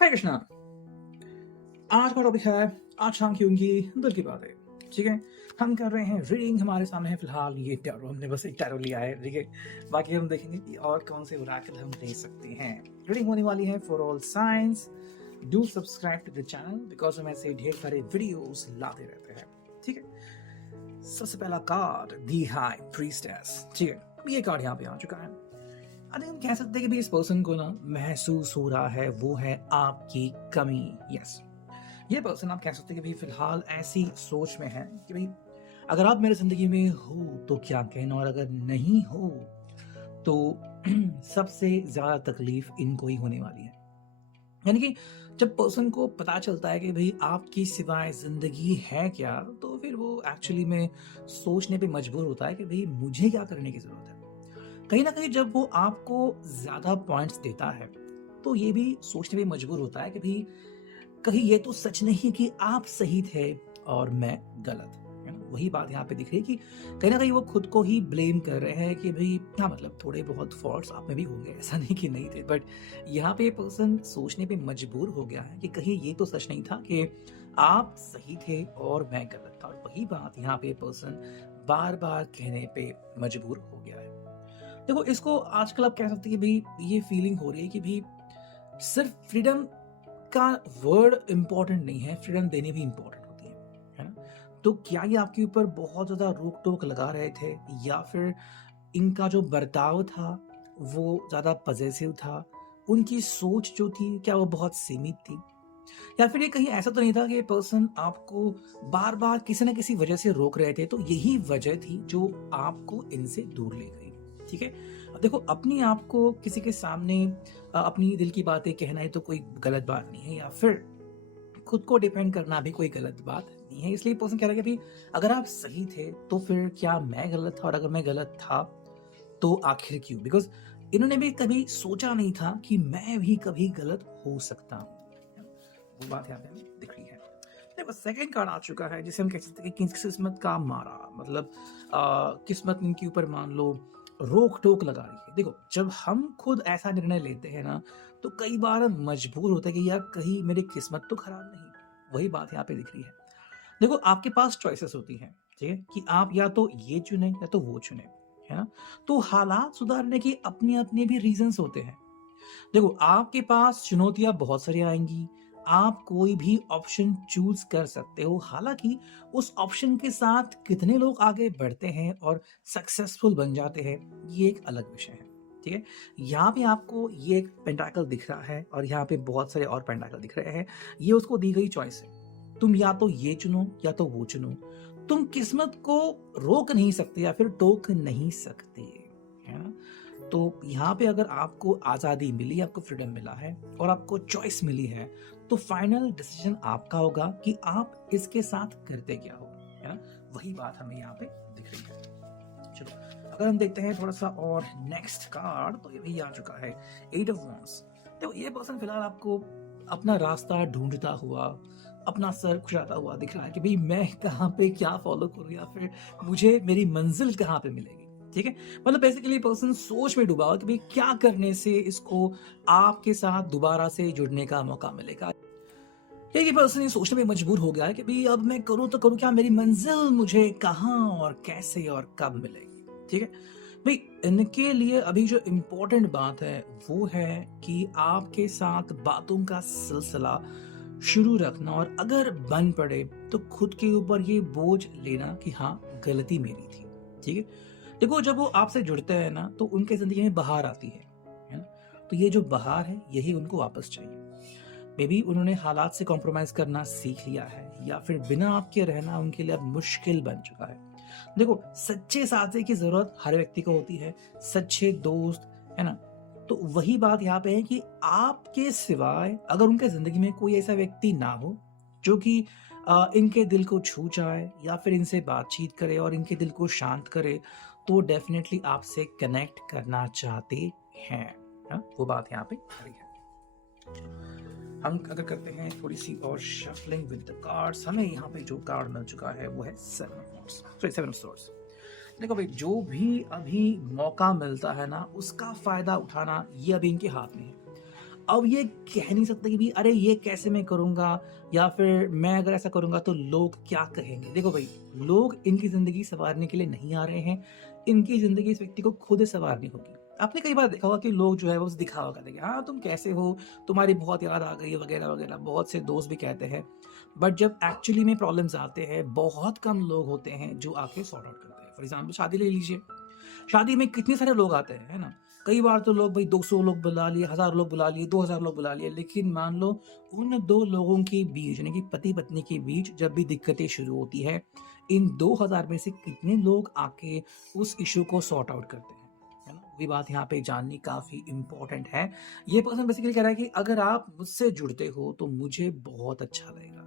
हाय कृष्णा। आज का टॉपिक है आज शाम की उनकी दिल की बातें। ठीक है, हम कर रहे हैं रीडिंग। हमारे सामने है फिलहाल ये टैरो, हमने बस एक टैरो लिया है। ठीक है, बाकी हम देखेंगे कि और कौन से ओरेकल हम ले सकते हैं। रीडिंग होने वाली है for all science. Do subscribe to the channel because हम ऐसे ढेर सारे वीडियोस लाते रहते हैं। ठीक है, सबसे पहला कार्ड दी हाई प्रीस्टेस। ठीक है, अब ये कार्ड यहाँ पे आ चुका है। अरे हम कह सकते हैं कि भाई इस पर्सन को ना महसूस हो रहा है वो है आपकी कमी। यस, ये पर्सन आप कह सकते हैं कि भाई फिलहाल ऐसी सोच में है कि भाई अगर आप मेरी जिंदगी में हो तो क्या कहना, और अगर नहीं हो तो सबसे ज्यादा तकलीफ इनको ही होने वाली है। यानी कि जब पर्सन को पता चलता है कि भाई आपकी सिवाय जिंदगी है क्या, तो फिर वो एक्चुअली में सोचने पे मजबूर होता है कि भाई मुझे क्या करने की जरूरत है। कहीं ना कहीं जब वो आपको ज्यादा पॉइंट्स देता है तो ये भी सोचने पे मजबूर होता है कि भाई कहीं ये तो सच नहीं कि आप सही थे और मैं गलत। है ना, वही बात यहाँ पे दिख रही है कि कहीं ना कहीं वो खुद को ही ब्लेम कर रहे हैं कि भाई हाँ मतलब थोड़े बहुत फॉल्ट्स आप में भी होंगे, ऐसा नहीं कि नहीं थे, बट यहाँ पे पर्सन सोचने पे मजबूर हो गया है कि कहीं ये तो सच नहीं था कि आप सही थे और मैं गलत था। और वही बात यहाँ पे पर्सन बार बार कहने पे मजबूर हो गया है। देखो, इसको आजकल आप कह सकते हैं कि भाई ये फीलिंग हो रही है कि भाई सिर्फ फ्रीडम का वर्ड इंपॉर्टेंट नहीं है, फ्रीडम देनी भी इंपॉर्टेंट होती है ना। तो क्या ये आपके ऊपर बहुत ज्यादा रोक टोक लगा रहे थे, या फिर इनका जो बर्ताव था वो ज्यादा पजेसिव था, उनकी सोच जो थी क्या वो बहुत सीमित थी, या फिर ये कहीं ऐसा तो नहीं था कि ये पर्सन आपको बार बार किसी ना किसी वजह से रोक रहे थे, तो यही वजह थी जो आपको इनसे दूर ले गई। ठीक है, अब देखो अपनी आप को किसी के सामने अपनी दिल की बातें कहना है तो कोई गलत बात नहीं है, या फिर खुद को डिपेंड करना भी कोई गलत बात नहीं है। इसलिए पर्सन कह रहा है कि भाई अगर आप सही थे तो फिर क्या मैं गलत था, और अगर मैं गलत था तो आखिर क्यों। बिकॉज इन्होंने भी कभी सोचा नहीं था कि मैं भी कभी गलत हो सकता हूँ। वो बात यहाँ पे हमें दिख रही है। देखो सेकंड कार्ड आ चुका है जिसे हम कह सकते हैं कि किस्मत का मारा, मतलब किस्मत इनके ऊपर मान लो रोक टोक लगा रही है। देखो जब हम खुद ऐसा निर्णय लेते हैं ना तो कई बार हम मजबूर होते हैं कि यार कहीं मेरी किस्मत तो खराब नहीं। वही बात यहाँ पे दिख रही है। देखो आपके पास चॉइसेस होती हैं, ठीक है, कि आप या तो ये चुने या तो वो चुने, है ना। तो हालात सुधारने की अपनी अपनी भी रीजंस होते हैं। देखो आपके पास चुनौतियां बहुत सारी आएंगी, आप कोई भी ऑप्शन चूज कर सकते हो। हालांकि उस ऑप्शन के साथ कितने लोग आगे बढ़ते हैं और सक्सेसफुल बन जाते हैं ये एक अलग विषय है। ठीक है, यहाँ पे आपको ये एक पेंटाकल दिख रहा है और यहाँ पे बहुत सारे और पेंटाकल दिख रहे हैं। ये उसको दी गई चॉइस है, तुम या तो ये चुनो या तो वो चुनो। तुम किस्मत को रोक नहीं सकते या फिर टोक नहीं सकते, है ना। तो यहाँ पे अगर आपको आज़ादी मिली, आपको फ्रीडम मिला है और आपको चॉइस मिली है, तो फाइनल डिसीजन आपका होगा कि आप इसके साथ करते क्या हो, है ना। वही बात हमें यहाँ पे दिख रही है। चलो अगर हम देखते हैं थोड़ा सा और नेक्स्ट कार्ड, तो ये भी आ चुका है एट ऑफ वॉन्ड्स। तो ये पर्सन फिलहाल आपको अपना रास्ता ढूंढता हुआ, अपना सर खुजाता हुआ दिख रहा है कि भाई मैं कहाँ पे क्या फॉलो करूँ, या फिर मुझे मेरी मंजिल कहाँ पे मिलेगी। ठीक है, मतलब बेसिकली पर्सन सोच में डूबा हुआ कि भाई क्या करने से इसको आपके साथ दोबारा से जुड़ने का मौका मिलेगा। ये पर्सन ये सोचने में मजबूर हो गया है कि भाई अब मैं करूं तो करूं क्या, मेरी मंजिल मुझे कहाँ और कैसे और कब मिलेगी। ठीक है भाई, इनके लिए अभी जो इम्पोर्टेंट बात है वो है कि आपके साथ बातों का सिलसिला शुरू रखना, और अगर बन पड़े तो खुद के ऊपर ये बोझ लेना कि हाँ गलती मेरी थी। ठीक है, देखो जब वो आपसे जुड़ते हैं ना तो उनके जिंदगी में बहार आती है ना। तो ये जो बहार है यही उनको वापस चाहिए। मे बी उन्होंने हालात से कॉम्प्रोमाइज करना सीख लिया है, या फिर बिना आपके रहना उनके लिए अब मुश्किल बन चुका है। देखो सच्चे साथी की जरूरत हर व्यक्ति को होती है, सच्चे दोस्त, है ना। तो वही बात यहाँ पे है कि आपके सिवाय अगर उनके जिंदगी में कोई ऐसा व्यक्ति ना हो जो कि इनके दिल को छू जाए या फिर इनसे बातचीत करे और इनके दिल को शांत करे, तो डेफिनेटली आपसे कनेक्ट करना चाहते हैं। हाँ, वो बात यहाँ पे खड़ी है। हम अगर करते हैं थोड़ी सी और शफलिंग विद द कार्ड्स, हमें यहाँ पे जो कार्ड मिल चुका है वो है सेवन ऑफ सॉर्ड्स। देखो भाई जो भी अभी मौका मिलता है ना उसका फायदा उठाना ये अभी इनके हाथ में है। अब ये कह नहीं सकते कि भी अरे ये कैसे मैं करूँगा, या फिर मैं अगर ऐसा करूँगा तो लोग क्या कहेंगे? देखो भाई, लोग इनकी ज़िंदगी सँवारने के लिए नहीं आ रहे हैं, इनकी ज़िंदगी इस व्यक्ति को खुद सँवारनी होगी। आपने कई बार देखा होगा कि लोग जो है वो बस दिखावा करते हैं कि हाँ, तुम कैसे हो? तुम्हारी बहुत याद आ गई है वगैरह-वगैरह, बहुत से दोस्त भी कहते हैं। बट जब एक्चुअली में प्रॉब्लम्स आते हैं, बहुत कम लोग होते हैं जो आके सॉर्ट आउट करते हैं। फॉर एग्ज़ाम्पल शादी ले लीजिए, शादी में कितने सारे लोग आते हैं, है ना? कई बार तो लोग भाई 200 लोग बुला लिए, 1000 लोग बुला लिए, 2000 लोग बुला लिए, लेकिन मान लो उन 2 लोगों के बीच यानी कि पति-पत्नी के बीच जब भी दिक्कतें शुरू होती है, इन 2000 में से कितने लोग आके उस इश्यू को सॉर्ट आउट करते हैं, है ना? ये बात यहाँ पे जाननी काफ़ी इम्पोर्टेंट है। ये पर्सन बेसिकली कह रहा है कि अगर आप मुझसे जुड़ते हो तो मुझे बहुत अच्छा लगेगा,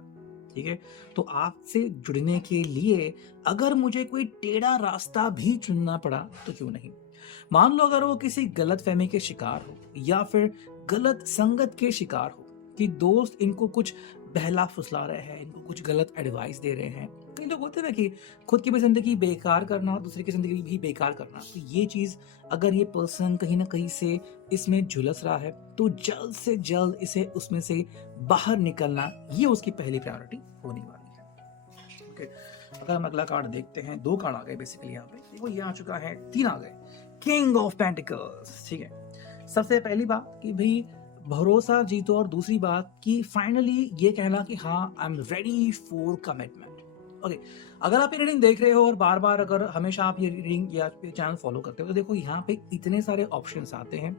ठीक है? तो आपसे जुड़ने के लिए अगर मुझे कोई टेढ़ा रास्ता भी चुनना पड़ा तो क्यों नहीं? मान लो अगर वो किसी गलतफ़हमी के शिकार हो या फिर गलत संगत के शिकार हो कि दोस्त इनको कुछ बहला-फुसला रहे हैं, इनको कुछ गलत एडवाइस दे रहे हैं। कई लोग होते हैं ना कि खुद की भी ज़िंदगी बेकार करना, दूसरे की ज़िंदगी भी बेकार करना। तो ये चीज़ अगर ये पर्सन कहीं न कहीं से इसमें झुलस रहा है, तो जल्द से जल्द इसे उसमें से बाहर निकलना, ये उसकी पहली प्रायोरिटी होने वाली है। ओके, अगर हम अगला कार्ड देखते हैं, 2 कार्ड आ गए बेसिकली यहाँ पे। देखो ये आ चुका है, 3 आ गए। किंग ऑफ पेंटिकल्स, ठीक है। सबसे पहली बात कि भई भरोसा जीतो, और दूसरी बात कि फाइनली ये कहना कि हाँ, I am ready for commitment. Okay, अगर आप ये रीडिंग देख रहे हो और बार-बार अगर हमेशा आप ये रीडिंग या फिर चैनल फॉलो करते हो, तो देखो यहाँ पे इतने सारे ऑप्शंस आते हैं।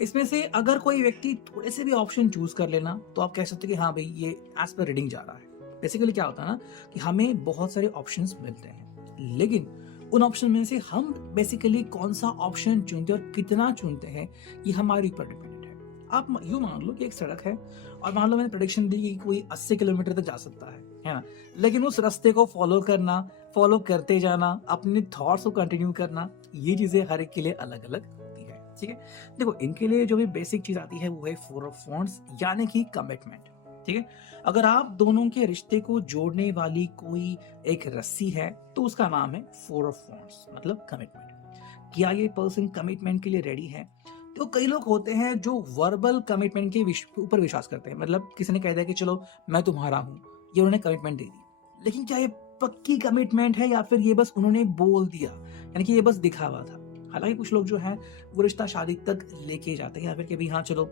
इसमें से अगर कोई व्यक्ति थोड़े से भी ऑप्शन चूज़ कर लेना, तो आप कह सकते हो कि हाँ भई, ये एज़ पर रीडिंग जा रहा है। बेसिकली क्या होता है ना कि हमें बहुत सारे ऑप्शंस मिलते हैं, लेकिन उन ऑप्शन में से हम बेसिकली कौन-सा ऑप्शन चुनते हैं और कितना चुनते हैं, ये हमारे ऊपर डिपेंडेंट है। आप यूँ मान लो कि एक सड़क है और मान लो मैंने प्रेडिक्शन दी कि कोई 80 किलोमीटर तक जा सकता है ना? लेकिन उस रास्ते को फ़ॉलो करना, फ़ॉलो करते जाना, अपने थॉट्स को कंटिन्यू करना, ये चीज़ें हर एक के लिए अलग-अलग होती है, ठीक है? देखो, इनके लिए जो भी बेसिक चीज़ आती है वो है 4 ऑफ वांड्स, यानी कि कमिटमेंट, ठीक है? अगर आप दोनों के रिश्ते को जोड़ने वाली कोई एक रस्सी है, तो उसका नाम है 4 ऑफ वांड्स, मतलब कमिटमेंट। क्या ये पर्सन कमिटमेंट के लिए रेडी है? तो कई लोग होते हैं जो वर्बल कमिटमेंट के ऊपर विश्वास करते हैं, मतलब किसी ने कह दिया कि चलो मैं तुम्हारा हूँ, ये उन्होंने कमिटमेंट दे दी। लेकिन क्या ये पक्की कमिटमेंट है या फिर ये बस उन्होंने बोल दिया, यानी कि ये बस दिखावा था? हालाँकि कुछ लोग जो हैं वो रिश्ता शादी तक लेके जाते हैं, या फिर कि भई हाँ चलो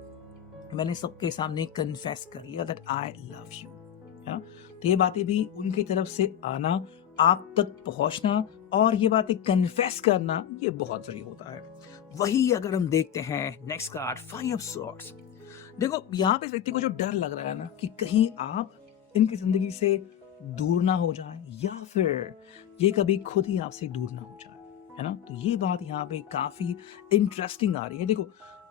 मैंने सबके सामने कन्फेस कर लिया दैट आई लव यू, है ना? तो ये बातें भी उनकी तरफ से आना, आप तक पहुँचना और ये बातें कन्फेस करना, ये बहुत ज़रूरी होता है। वही अगर हम देखते हैं नेक्स्ट कार्ड, 5 ऑफ सॉर्ड्स। देखो, यहाँ पे इस व्यक्ति को जो डर लग रहा है ना कि कहीं आप इनकी ज़िंदगी से दूर ना हो जाएँ, या फिर ये कभी खुद ही आपसे दूर ना हो जाए, है ना? तो ये बात यहाँ पे काफ़ी इंटरेस्टिंग आ रही है। देखो,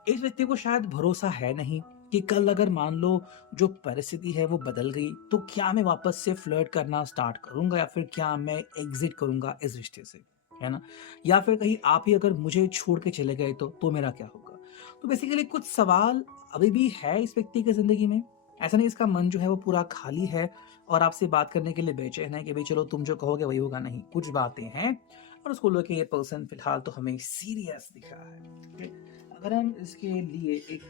इस व्यक्ति को शायद भरोसा है नहीं कि कल अगर मान लो जो परिस्थिति है वो बदल गई, तो क्या मैं वापस से फ्लर्ट करना स्टार्ट करूँगा या फिर क्या मैं एग्ज़िट करूँगा इस रिश्ते से, है ना? या फिर कहीं आप ही अगर मुझे छोड़ के चले गए तो मेरा क्या होगा? तो बेसिकली कुछ सवाल अभी भी है इस व्यक्ति की ज़िंदगी में। ऐसा नहीं इसका मन जो है वो पूरा खाली है और आपसे बात करने के लिए बेचैन है कि भई चलो तुम जो कहोगे वही होगा, नहीं। कुछ बातें हैं और उसको लेके ये पर्सन फिलहाल तो हमें सीरियस दिख रहा है, ठीक है? अगर हम इसके लिए एक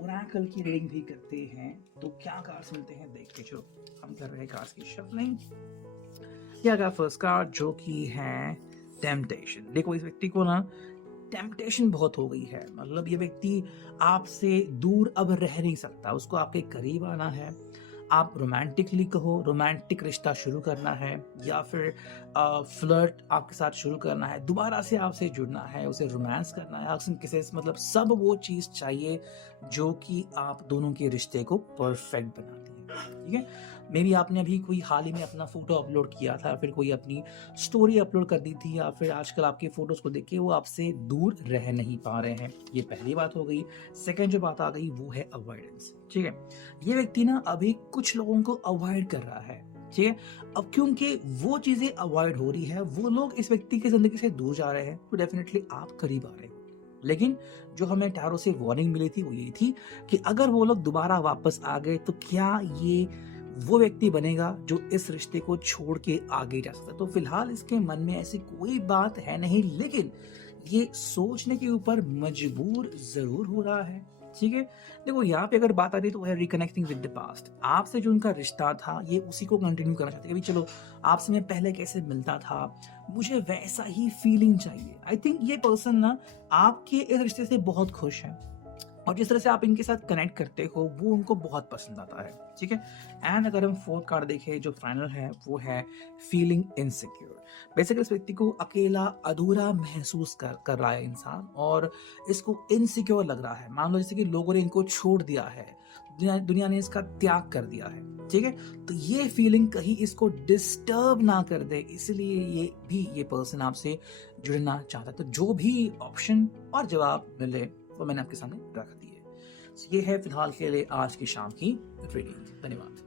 ओरेकल की रीडिंग भी करते हैं, तो क्या कार्ड्स मिलते हैं देखते चलो। हम कर रहे हैं कार्ड्स की शफलिंग। ये आ गया फर्स्ट कार्ड जो कि है टेम्पटेशन। देखो, इस व्यक्ति को ना टेम्पटेशन बहुत हो गई है, मतलब ये व्यक्ति आपसे दूर अब रह नहीं सकता, उसको आपके करीब आना है। आप रोमांटिकली कहो, रोमांटिक रिश्ता शुरू करना है, या फिर फ्लर्ट आपके साथ शुरू करना है, दोबारा से आपसे जुड़ना है, उसे रोमांस करना है, आपसे किसी मतलब सब वो चीज़ चाहिए जो कि आप दोनों के रिश्ते को परफेक्ट बनाती है, ठीक है? मे बी आपने अभी कोई हाल ही में अपना फ़ोटो अपलोड किया था, फिर कोई अपनी स्टोरी अपलोड कर दी थी, या फिर आजकल आपकी फ़ोटोज़ को देख के वो आपसे दूर रह नहीं पा रहे हैं। ये पहली बात हो गई। सेकंड जो बात आ गई वो है अवॉइडेंस, ठीक है? ये व्यक्ति ना अभी कुछ लोगों को अवॉइड कर रहा है, ठीक है? अब क्योंकि वो चीज़ें अवॉइड हो रही है, वो लोग इस व्यक्ति की ज़िंदगी से दूर जा रहे हैं, तो डेफ़िनेटली आप करीब आ रहे हो। लेकिन जो हमें टैरो से वार्निंग मिली थी वो ये थी कि अगर वो लोग दोबारा वापस आ गए, तो क्या ये वो व्यक्ति बनेगा जो इस रिश्ते को छोड़ के आगे जा सकता है? तो फिलहाल इसके मन में ऐसी कोई बात है नहीं, लेकिन ये सोचने के ऊपर मजबूर ज़रूर हो रहा है ठीक है? देखो यहाँ पे अगर बात आती है तो वो है रिकनेक्टिंग विद द पास्ट। आपसे जो उनका रिश्ता था ये उसी को कंटिन्यू करना चाहते हैं कि भाई चलो आपसे मैं पहले कैसे मिलता था, मुझे वैसा ही फीलिंग चाहिए। आई थिंक ये पर्सन ना आपके इस रिश्ते से बहुत खुश है और जिस तरह से आप इनके साथ कनेक्ट करते हो वो उनको बहुत पसंद आता है, ठीक है? एंड अगर हम फोर्थ कार्ड देखें जो फाइनल है वो है फीलिंग इनसिक्योर। बेसिकली इस व्यक्ति को अकेला अधूरा महसूस कर रहा है इंसान और इसको इनसिक्योर लग रहा है। मान लो जैसे कि लोगों ने इनको छोड़ दिया है, दुनिया ने इसका त्याग कर दिया है, ठीक है? तो ये फीलिंग कहीं इसको डिस्टर्ब ना कर दे, इसलिए ये पर्सन आपसे जुड़ना चाहता है। तो जो भी ऑप्शन और जवाब मिले वो मैंने आपके सामने रख दिए। ये है फिलहाल के लिए आज की शाम की रीडिंग। धन्यवाद।